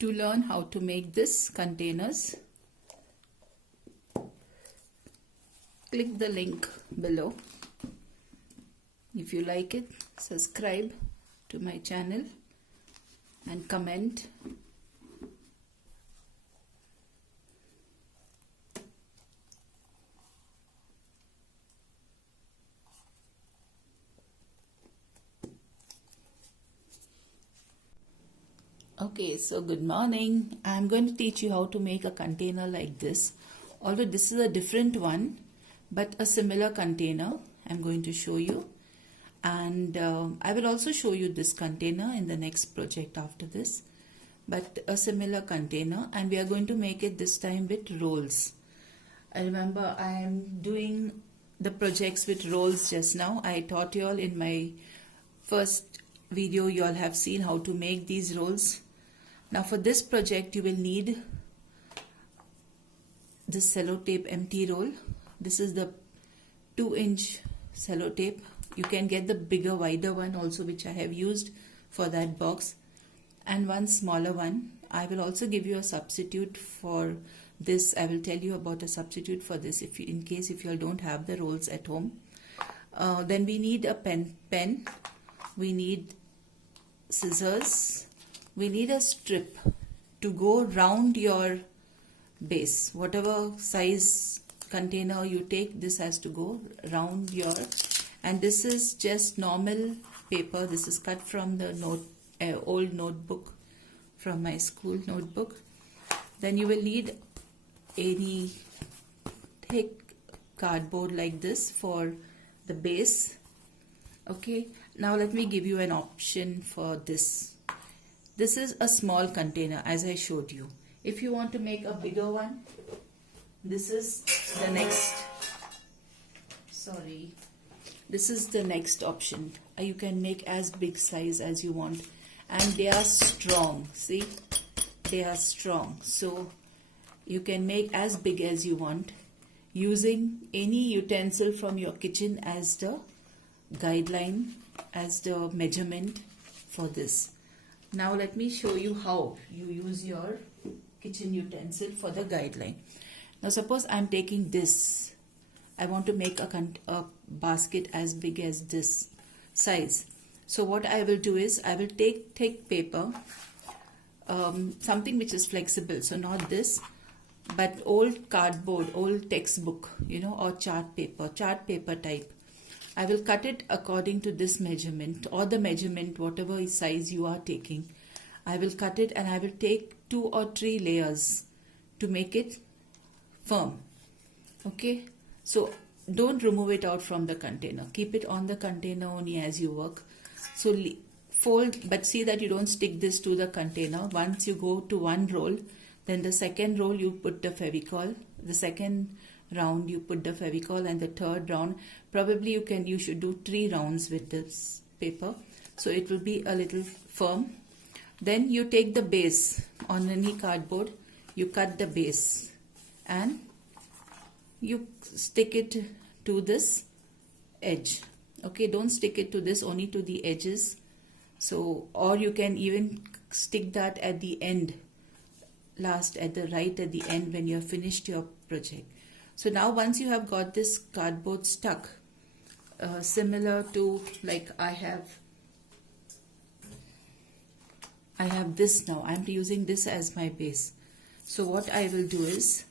To learn how to make this containers, click the link below. If you like it, subscribe to my channel and comment. Okay, so good morning. I'm going to teach you how to make a container like this. Although this is a different one, but a similar container I'm going to show you. And I will also show you this container in the next project after this. But a similar container, and we are going to make it this time with rolls. I remember I am doing the projects with rolls just now. I taught you all in my first video, you all have seen how to make these rolls. Now for this project you will need this sellotape empty roll. This is the 2-inch sellotape. You can get the bigger, wider one also, which I have used for that box, and one smaller one. I will also give you a substitute for this. I will tell you about a substitute for this if you, in case if you all don't have the rolls at home. Then we need a pen. We need scissors. We need a strip to go round your base. Whatever size container you take, this has to go round your, and this is just normal paper. This is cut from the old notebook, from my school notebook. Then you will need any thick cardboard like this for the base. Okay, now let me give you an option for this. This is a small container, as I showed you. If you want to make a bigger one, this is the next, this is the next option. You can make as big size as you want, and they are strong. See, they are strong, so you can make as big as you want using any utensil from your kitchen as the guideline, as the measurement for this. Now let me show you how you use your kitchen utensil for the guideline. Now suppose I'm taking this. I want to make a basket as big as this size. So what I will do is I will take thick paper, something which is flexible. So not this, but old cardboard, old textbook, or chart paper type. I will cut it according to this measurement, or the measurement, whatever size you are taking. I will cut it, and I will take 2 or 3 layers to make it firm. Okay, so don't remove it out from the container. Keep it on the container only as you work. So fold, but see that you don't stick this to the container. Once you go to one roll, then the second roll you put the Fevicol. The second round you put the Fevicol, and the third round probably you should do 3 rounds with this paper, so it will be a little firm. Then you take the base on any cardboard, you cut the base and you stick it to this edge. Okay, don't stick it to this, only to the edges. So, or you can even stick that at the end, at the end when you have finished your project. So now once you have got this cardboard stuck, similar to like I have this now. I'm using this as my base. So what I will do is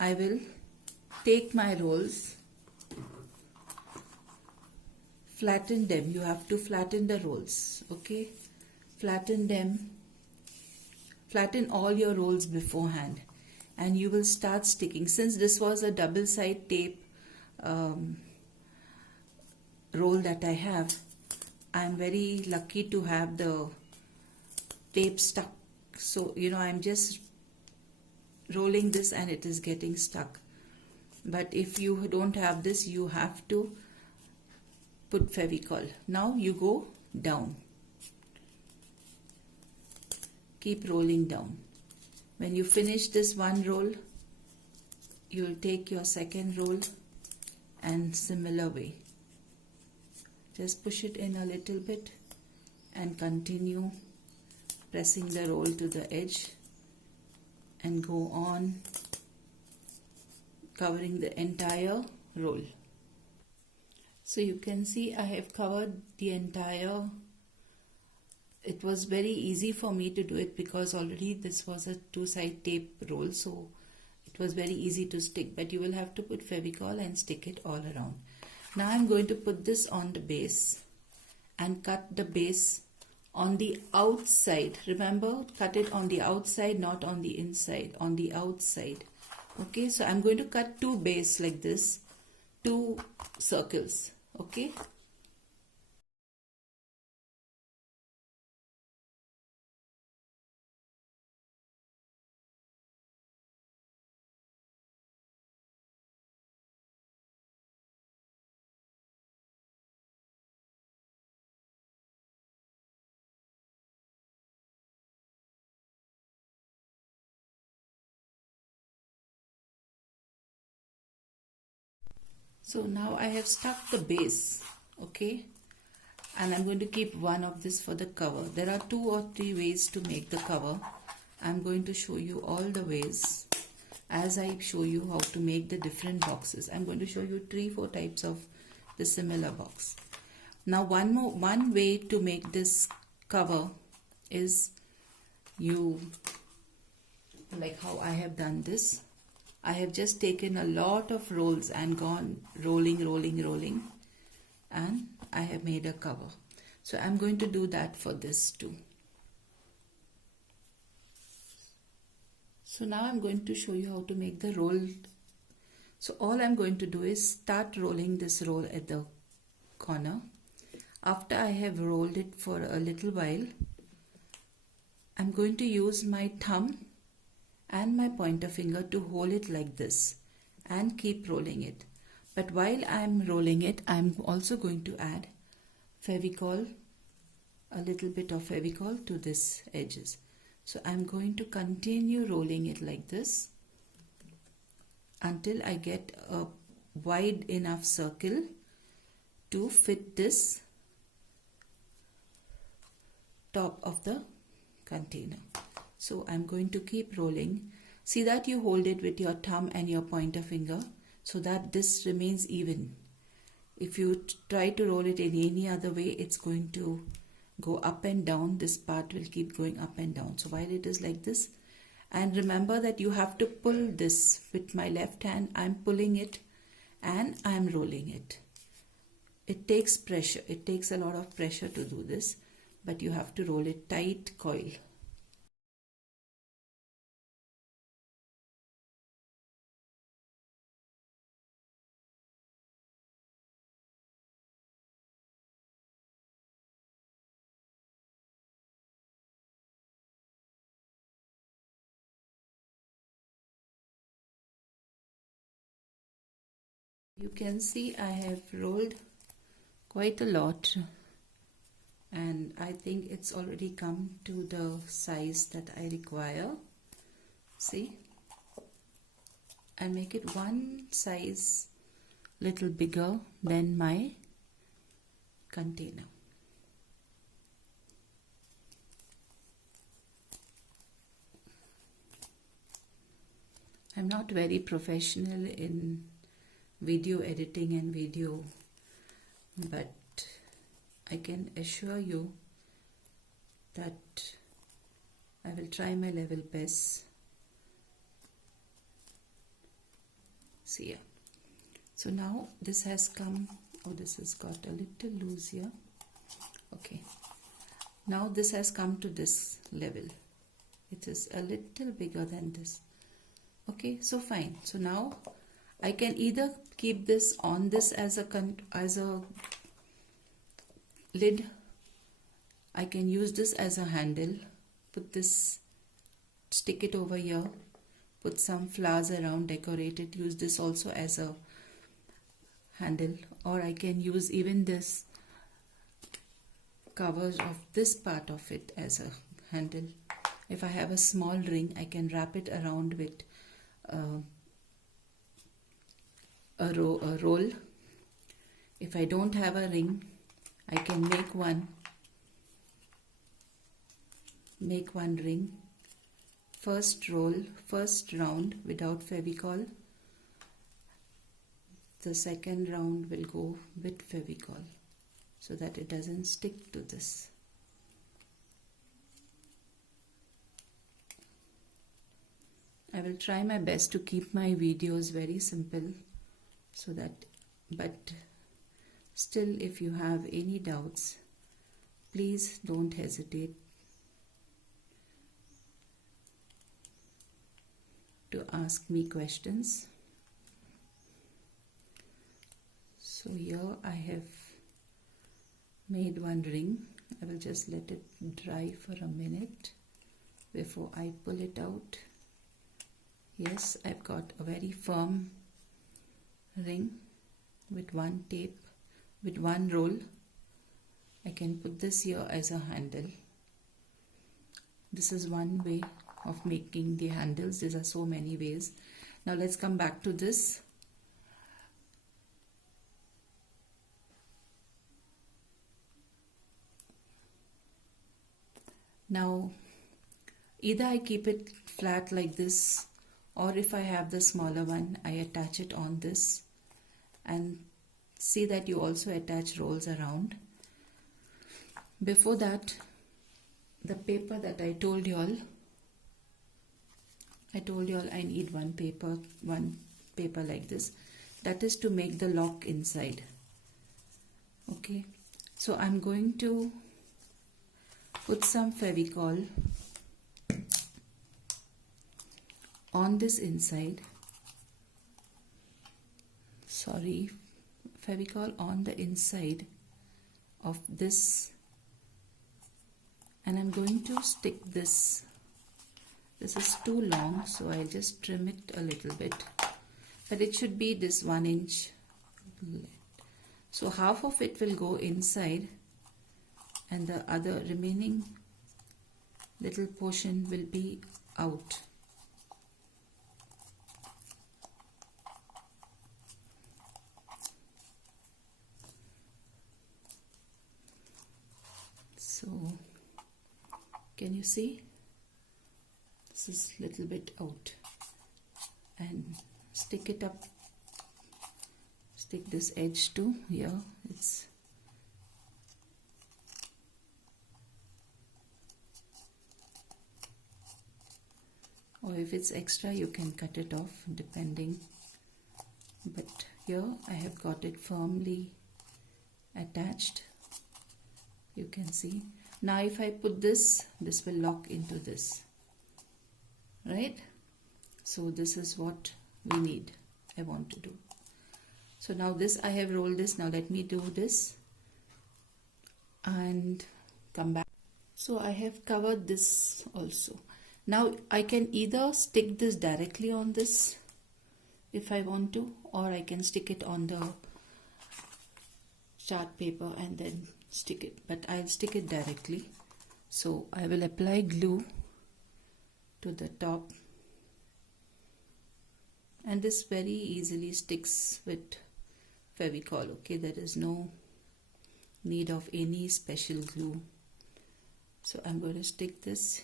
I will take my rolls, flatten them. You have to flatten the rolls. Okay, flatten them. Flatten all your rolls beforehand, and you will start sticking. Since this was a double side tape roll that I have, I'm very lucky to have the tape stuck. So I'm just rolling this and it is getting stuck. But if you don't have this, you have to put Fevicol. Now you go down. Keep rolling down. When you finish this one roll, you will take your second roll and similar way. Just push it in a little bit and continue pressing the roll to the edge and go on covering the entire roll. So you can see I have covered the entire. It was very easy for me to do it because already this was a two-side tape roll, so it was very easy to stick, but you will have to put Fevicol and stick it all around. Now I'm going to put this on the base and cut the base on the outside. Remember, cut it on the outside, not on the inside, on the outside. Okay, so I'm going to cut two base like this, two circles. Okay. So now I have stuck the base, okay, and I'm going to keep one of this for the cover. There are 2 or 3 ways to make the cover. I'm going to show you all the ways as I show you how to make the different boxes. I'm going to show you 3-4 types of the similar box. Now one way to make this cover is you, like how I have done this. I have just taken a lot of rolls and gone rolling, and I have made a cover. So I'm going to do that for this too. So now I'm going to show you how to make the roll. So all I'm going to do is start rolling this roll at the corner. After I have rolled it for a little while, I'm going to use my thumb and my pointer finger to hold it like this and keep rolling it. But while I'm rolling it, I'm also going to add Fevicol, a little bit of Fevicol to this edges. So I'm going to continue rolling it like this until I get a wide enough circle to fit this top of the container. So I'm going to keep rolling. See that you hold it with your thumb and your pointer finger so that this remains even. If you try to roll it in any other way, it's going to go up and down. This part will keep going up and down. So while it is like this, and remember that you have to pull this with my left hand. I'm pulling it and I'm rolling it. It takes pressure. It takes a lot of pressure to do this, but you have to roll it tight coil. You can see I have rolled quite a lot, and I think it's already come to the size that I require. See, I make it one size little bigger than my container. I'm not very professional in video editing and video, but I can assure you that I will try my level best. See here. So now this has come, oh, this has got a little loose here. Okay, now this has come to this level. It is a little bigger than this. Okay, so fine. So now I can either keep this on this as a lid. I can use this as a handle. Put this, stick it over here. Put some flowers around, decorate it. Use this also as a handle, or I can use even this covers of this part of it as a handle. If I have a small ring, I can wrap it around with a roll. If I don't have a ring, I can make one make one ring. First round without Fevicol. The second round will go with Fevicol so that it doesn't stick to this. I will try my best to keep my videos very simple so that, but still, if you have any doubts, please don't hesitate to ask me questions. So here I have made one ring. I will just let it dry for a minute before I pull it out. Yes, I've got a very firm ring with one tape, with one roll. I can put this here as a handle. This is one way of making the handles. There are so many ways. Now let's come back to this. Now either I keep it flat like this, or if I have the smaller one, I attach it on this, and see that you also attach rolls around. Before that, the paper that I told you all I need one paper like this. That is to make the lock inside. Okay, so I'm going to put some Fevicol on this inside. Fevicol on the inside of this, and I'm going to stick this. This is too long, so I'll just trim it a little bit, but it should be this 1 inch. So half of it will go inside and the other remaining little portion will be out. So can you see? This is a little bit out, and stick it up. Stick this edge to here. Or if it's extra, you can cut it off depending. But here I have got it firmly attached. You can see. Now if I put this will lock into this. Right? So this is what we need. I want to do. So now this, I have rolled this. Now let me do this and come back. So I have covered this also. Now I can either stick this directly on this if I want to, or I can stick it on the chart paper and then stick it, but I'll stick it directly. So I will apply glue to the top, and this very easily sticks with Fevicol. Okay, there is no need of any special glue. So I'm going to stick this.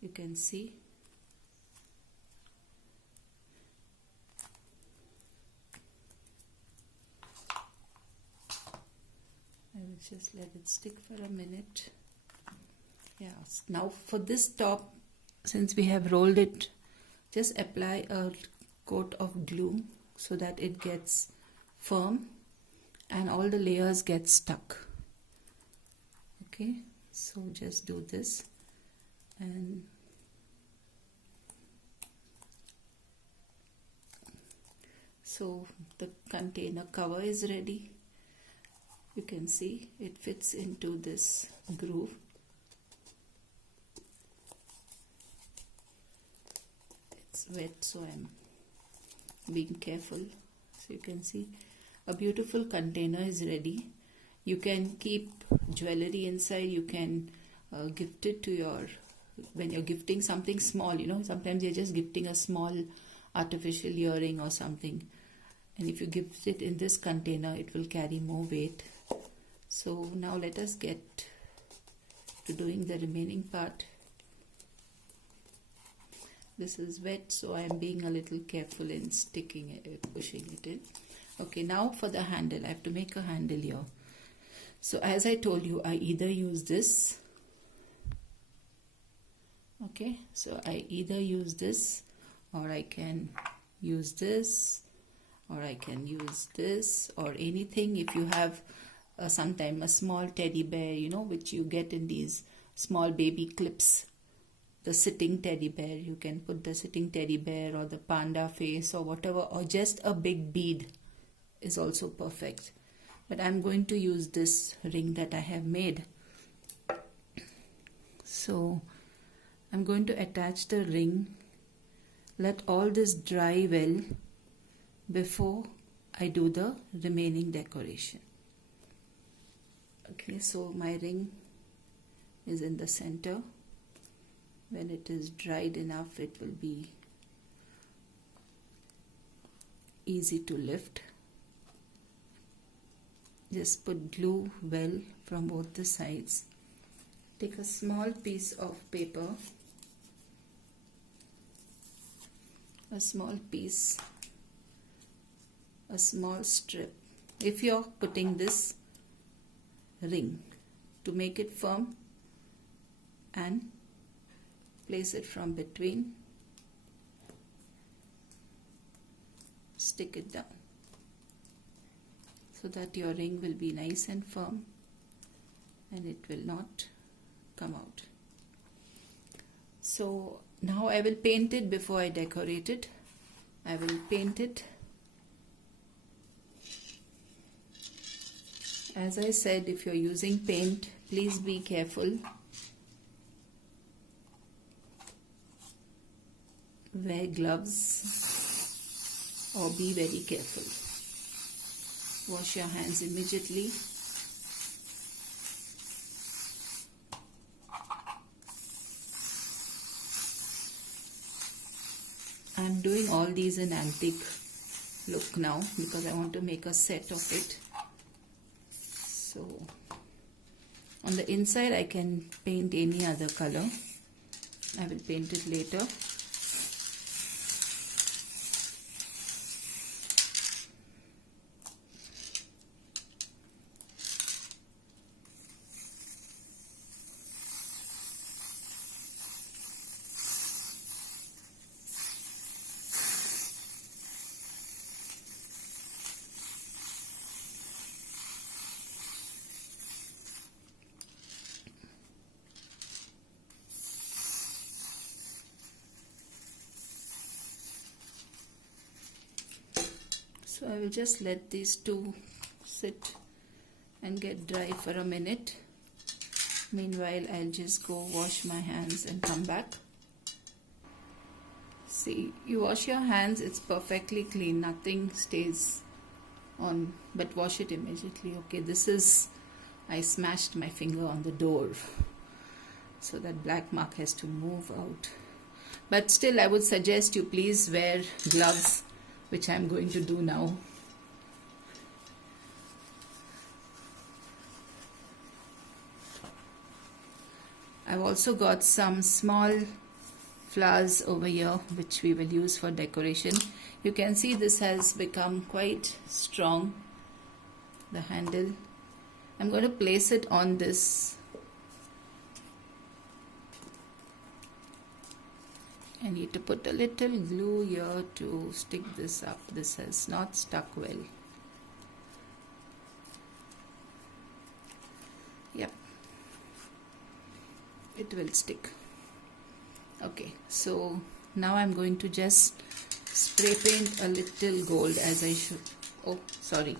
You can see. I will just let it stick for a minute. Yeah, now for this top, since we have rolled it, just apply a coat of glue so that it gets firm and all the layers get stuck. Okay, so just do this, and so the container cover is ready. You can see it fits into this groove. It's wet, so I'm being careful. So you can see a beautiful container is ready. You can keep jewelry inside. You can gift it to your, when you're gifting something small, you know, sometimes you're just gifting a small artificial earring or something, and if you gift it in this container, it will carry more weight. So now let us get to doing the remaining part. This is wet, so I am being a little careful in sticking it, pushing it in. Okay, now for the handle. I have to make a handle here. So as I told you, I either use this. Okay, so I either use this, or I can use this, or I can use this, or anything. If you have sometime a small teddy bear, you know, which you get in these small baby clips, the sitting teddy bear, you can put the sitting teddy bear or the panda face or whatever, or just a big bead is also perfect. But I'm going to use this ring that I have made. So I'm going to attach the ring. Let all this dry well before I do the remaining decoration. Okay, so my ring is in the center. When it is dried enough, it will be easy to lift. Just put glue well from both the sides. Take a small piece of paper, a small piece, a small strip. If you're putting this ring, to make it firm, and place it from between, stick it down so that your ring will be nice and firm and it will not come out. So now I will paint it before I decorate it. I will paint it. As I said, if you're using paint, please be careful. Wear gloves or be very careful. Wash your hands immediately. I'm doing all these in antique look now because I want to make a set of it. So on the inside I can paint any other color. I will paint it later. So I will just let these two sit and get dry for a minute. Meanwhile, I'll just go wash my hands and come back. See, you wash your hands, it's perfectly clean, nothing stays on, but wash it immediately. Okay, this is, I smashed my finger on the door, so that black mark has to move out. But still, I would suggest you please wear gloves, which I'm going to do now. I've also got some small flowers over here which we will use for decoration. You can see this has become quite strong, the handle. I'm going to place it on this. I need to put a little glue here to stick this up. This has not stuck well. Yep, it will stick. Okay, so now I'm going to just spray paint a little gold as I should. Oh, sorry,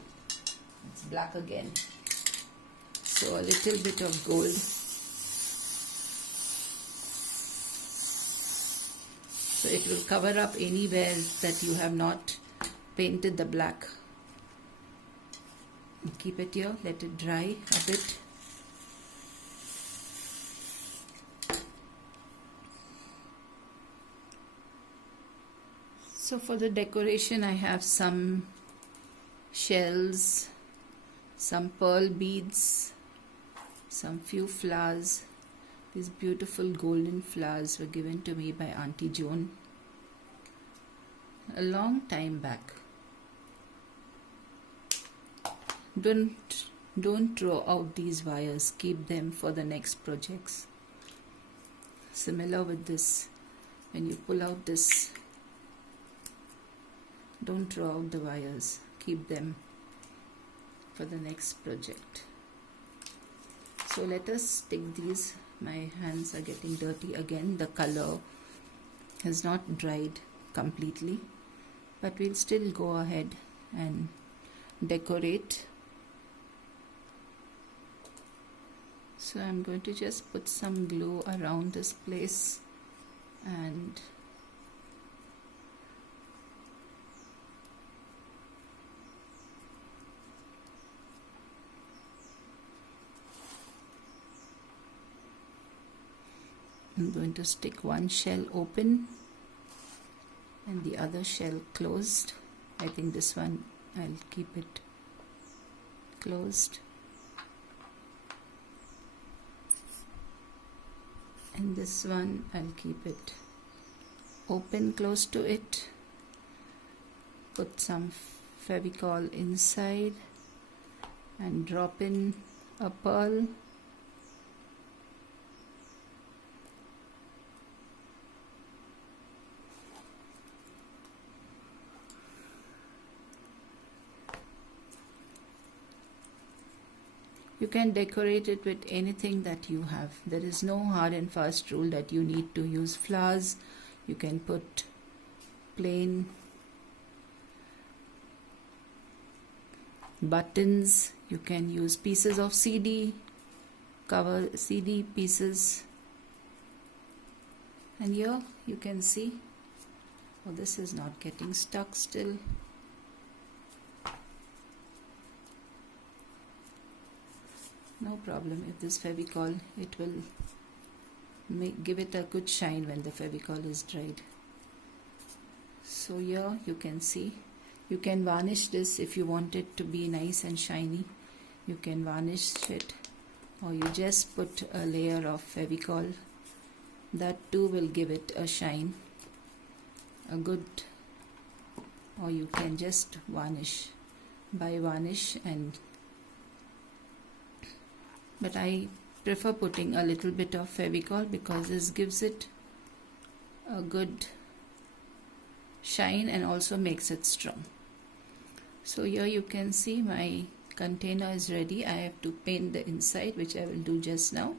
it's black again. So a little bit of gold. So it will cover up anywhere that you have not painted the black. Keep it here, let it dry a bit. So for the decoration I have some shells, some pearl beads, some few flowers. These beautiful golden flowers were given to me by Auntie Joan a long time back. Don't throw out these wires, keep them for the next projects. Similar with this, when you pull out this, don't throw out the wires, keep them for the next project. So let us stick these. My hands are getting dirty again. The color has not dried completely, but we'll still go ahead and decorate. So I'm going to just put some glue around this place and I'm going to stick one shell open and the other shell closed. I think this one I'll keep it closed, and this one I'll keep it open close to it. Put some Fevicol inside and drop in a pearl. You can decorate it with anything that you have. There is no hard and fast rule that you need to use flowers. You can put plain buttons. You can use pieces of CD, cover CD pieces. And here you can see, oh, this is not getting stuck still. No problem. If this Fevicol, it will give it a good shine when the Fevicol is dried. So here you can see, you can varnish this if you want it to be nice and shiny. You can varnish it, or you just put a layer of Fevicol. That too will give it a shine, a good, or you can just varnish by varnish, but I prefer putting a little bit of Fevicol because this gives it a good shine and also makes it strong. So here you can see my container is ready. I have to paint the inside, which I will do just now,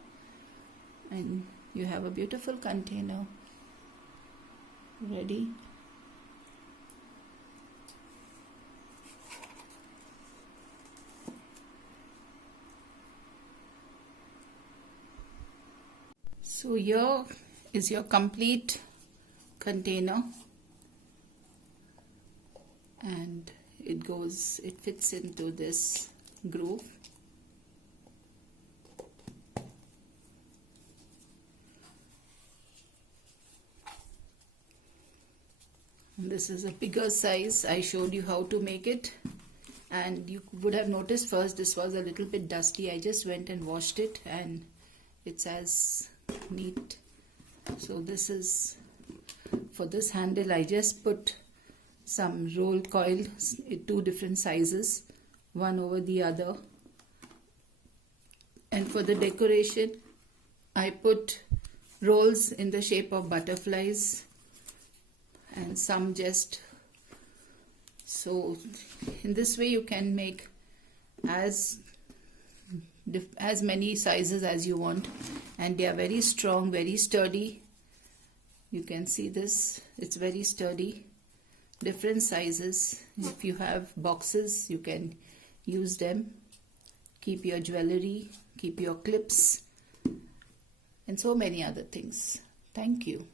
and you have a beautiful container ready. So here is your complete container, and it fits into this groove. And this is a bigger size. I showed you how to make it, and you would have noticed first this was a little bit dusty. I just went and washed it, and it's as neat. So this is, for this handle I just put some roll coil, 2 different sizes, one over the other, and for the decoration I put rolls in the shape of butterflies and some just so. In this way you can make as many sizes as you want, and they are very strong, very sturdy. You can see this, it's very sturdy. Different sizes. If you have boxes, you can use them. Keep your jewelry, keep your clips, and so many other things. Thank you.